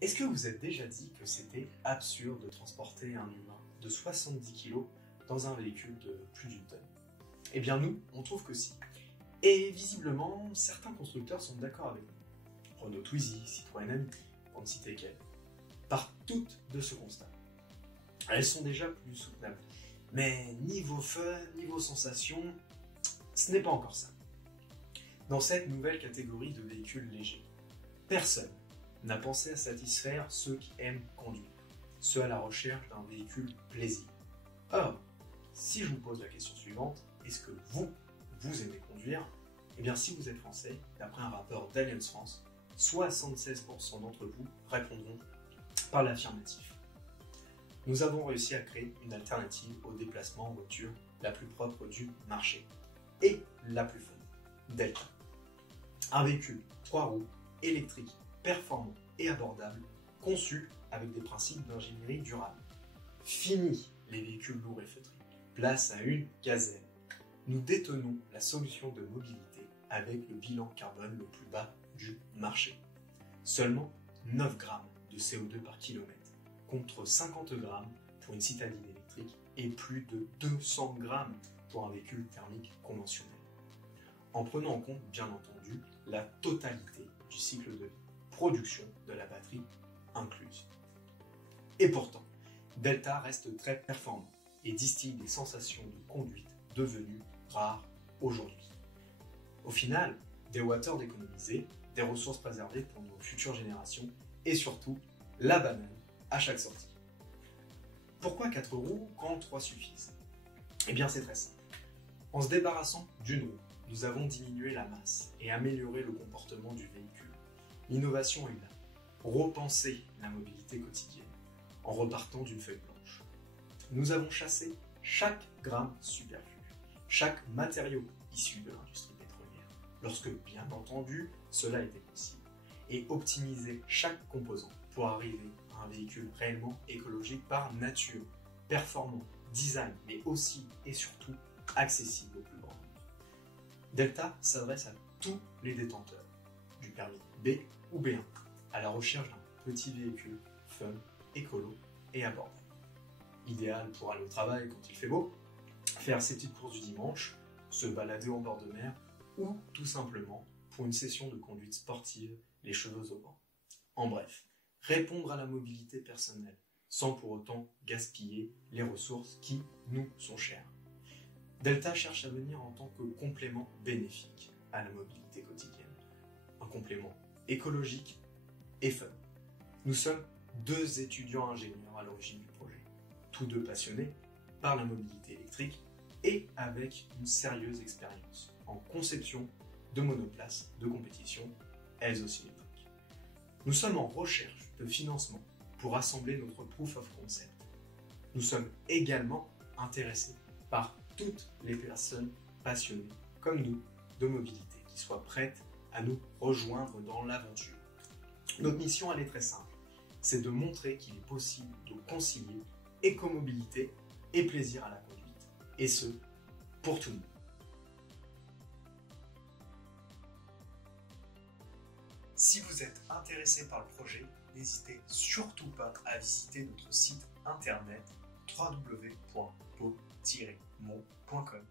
Est-ce que vous êtes déjà dit que c'était absurde de transporter un humain de 70 kg dans un véhicule de plus d'une tonne? Eh bien nous, on trouve que si. Et visiblement, certains constructeurs sont d'accord avec nous. Renault Twizy, Citroën Ami, pour ne citer qu'elles. Partent toutes de ce constat. Elles sont déjà plus soutenables. Mais niveau fun, niveau sensation, ce n'est pas encore ça. Dans cette nouvelle catégorie de véhicules légers, personne n'a pensé à satisfaire ceux qui aiment conduire, ceux à la recherche d'un véhicule plaisir. Or, si je vous pose la question suivante, est-ce que vous aimez conduire? Eh bien, si vous êtes français, d'après un rapport d'Allianz France, 76% d'entre vous répondront par l'affirmatif. Nous avons réussi à créer une alternative au déplacement en voiture la plus propre du marché et la plus fun, Delta. Un véhicule 3 roues, électrique, performant et abordable, conçu avec des principes d'ingénierie durable. Fini les véhicules lourds et feutrés, place à une gazelle. Nous détenons la solution de mobilité avec le bilan carbone le plus bas du marché. Seulement 9 grammes de CO2 par kilomètre, contre 50 grammes pour une citadine électrique et plus de 200 grammes pour un véhicule thermique conventionnel. En prenant en compte, bien entendu, la totalité du cycle de vie, production de la batterie incluse. Et pourtant, Delta reste très performant et distille des sensations de conduite devenues rares aujourd'hui. Au final, des watts d'économisés, des ressources préservées pour nos futures générations et surtout la banane à chaque sortie. Pourquoi 4 roues quand 3 suffisent? Eh bien c'est très simple. En se débarrassant d'une roue, nous avons diminué la masse et amélioré le comportement du véhicule. L'innovation est là. Repenser la mobilité quotidienne en repartant d'une feuille blanche. Nous avons chassé chaque gramme superflu, chaque matériau issu de l'industrie pétrolière, lorsque bien entendu cela était possible, et optimiser chaque composant pour arriver à un véhicule réellement écologique par nature, performant, design, mais aussi et surtout accessible au plus grand nombre. Delta s'adresse à tous les détenteurs du permis B ou B1, à la recherche d'un petit véhicule fun, écolo et abordable. Idéal pour aller au travail quand il fait beau, faire ses petites courses du dimanche, se balader en bord de mer ou tout simplement pour une session de conduite sportive, les cheveux au vent. En bref, répondre à la mobilité personnelle sans pour autant gaspiller les ressources qui nous sont chères. Delta cherche à venir en tant que complément bénéfique à la mobilité quotidienne. Un complément écologique et fun. Nous sommes 2 étudiants ingénieurs à l'origine du projet, tous 2 passionnés par la mobilité électrique et avec une sérieuse expérience en conception de monoplaces de compétition, elles aussi électriques. Nous sommes en recherche de financement pour assembler notre proof of concept. Nous sommes également intéressés par toutes les personnes passionnées, comme nous, de mobilité, qui soient prêtes à nous rejoindre dans l'aventure. Notre mission, elle est très simple, c'est de montrer qu'il est possible de concilier écomobilité et plaisir à la conduite, et ce, pour tout le monde. Si vous êtes intéressé par le projet, n'hésitez surtout pas à visiter notre site internet www.beau-monde.com.